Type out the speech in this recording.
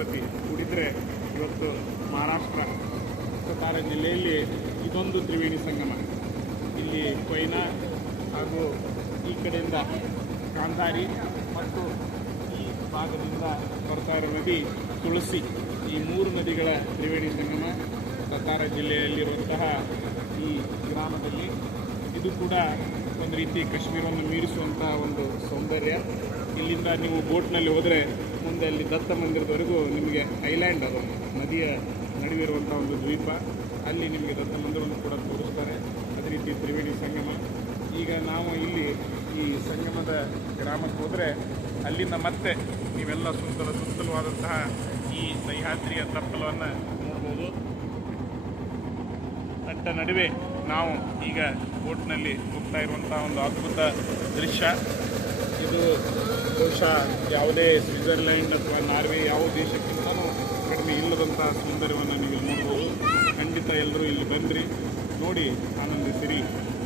ಸರಸ್ವತಿ ಕೂಡಿದರೆ ಇವತ್ತು ಮಹಾರಾಷ್ಟ್ರ ಸತಾರಾ ಜಿಲ್ಲೆಯಲ್ಲಿ ಇದೊಂದು ತ್ರಿವೇಣಿ ಸಂಗಮ. ಇಲ್ಲಿ ಕೊಯ್ನಾ ಹಾಗೂ ಈ ಕಡೆಯಿಂದ ಗಾಂಧಾರಿ ಮತ್ತು ಈ ಭಾಗದಿಂದ ಬರ್ತಾ ಇರೋ ನದಿ ತುಳಸಿ, ಈ 3 ನದಿಗಳ ತ್ರಿವೇಣಿ ಸಂಗಮ ಸತಾರಾ ಜಿಲ್ಲೆಯಲ್ಲಿರುವಂತಹ ಈ ಗ್ರಾಮದಲ್ಲಿ. ಇದು ಕೂಡ ಒಂದು ರೀತಿ ಕಾಶ್ಮೀರವನ್ನು ಮೀರಿಸುವಂಥ ಒಂದು ಸೌಂದರ್ಯ. ಇಲ್ಲಿಂದ ನೀವು ಬೋಟ್ನಲ್ಲಿ ಹೋದರೆ ಮುಂದೆ ಅಲ್ಲಿ ದತ್ತ ಮಂದಿರದವರೆಗೂ ನಿಮಗೆ ಐಲ್ಯಾಂಡ್, ಅದೊಂದು ನದಿಯ ನಡುವೆ ಇರುವಂಥ ಒಂದು ದ್ವೀಪ, ಅಲ್ಲಿ ನಿಮಗೆ ದತ್ತ ಮಂದಿರವನ್ನು ಕೂಡ ತೋರಿಸ್ತಾರೆ. ಅದೇ ರೀತಿ ತ್ರಿವೇಣಿ ಸಂಗಮ. ಈಗ ನಾವು ಇಲ್ಲಿ ಈ ಸಂಗಮದ ಗ್ರಾಮಕ್ಕೆ ಹೋದರೆ ಅಲ್ಲಿಂದ ಮತ್ತೆ ನೀವೆಲ್ಲ ಸುತ್ತಲವಾದಂತಹ ಈ ಸಹ್ಯಾದ್ರಿಯ ತಪ್ಪಲವನ್ನು ನೋಡ್ಬೋದು. ನಟ್ಟ ನಡುವೆ ನಾವು ಈಗ ಬೋಟ್ನಲ್ಲಿ ಹೋಗ್ತಾ ಇರುವಂಥ ಒಂದು ಅದ್ಭುತ ದೃಶ್ಯ ಇದು. ಬಹುಶಃ ಯಾವುದೇ ಸ್ವಿಟ್ಜರ್ಲ್ಯಾಂಡ್ ಅಥವಾ ನಾರ್ವೆ ಯಾವ ದೇಶಕ್ಕಿಂತಲೂ ಕಡಿಮೆ ಇಲ್ಲದಂಥ ಸೌಂದರ್ಯವನ್ನು ನೀವು ನೋಡ್ಬೋದು. ಖಂಡಿತ ಎಲ್ಲರೂ ಇಲ್ಲಿ ಬಂದ್ರಿ, ನೋಡಿ ಆನಂದಿಸಿರಿ.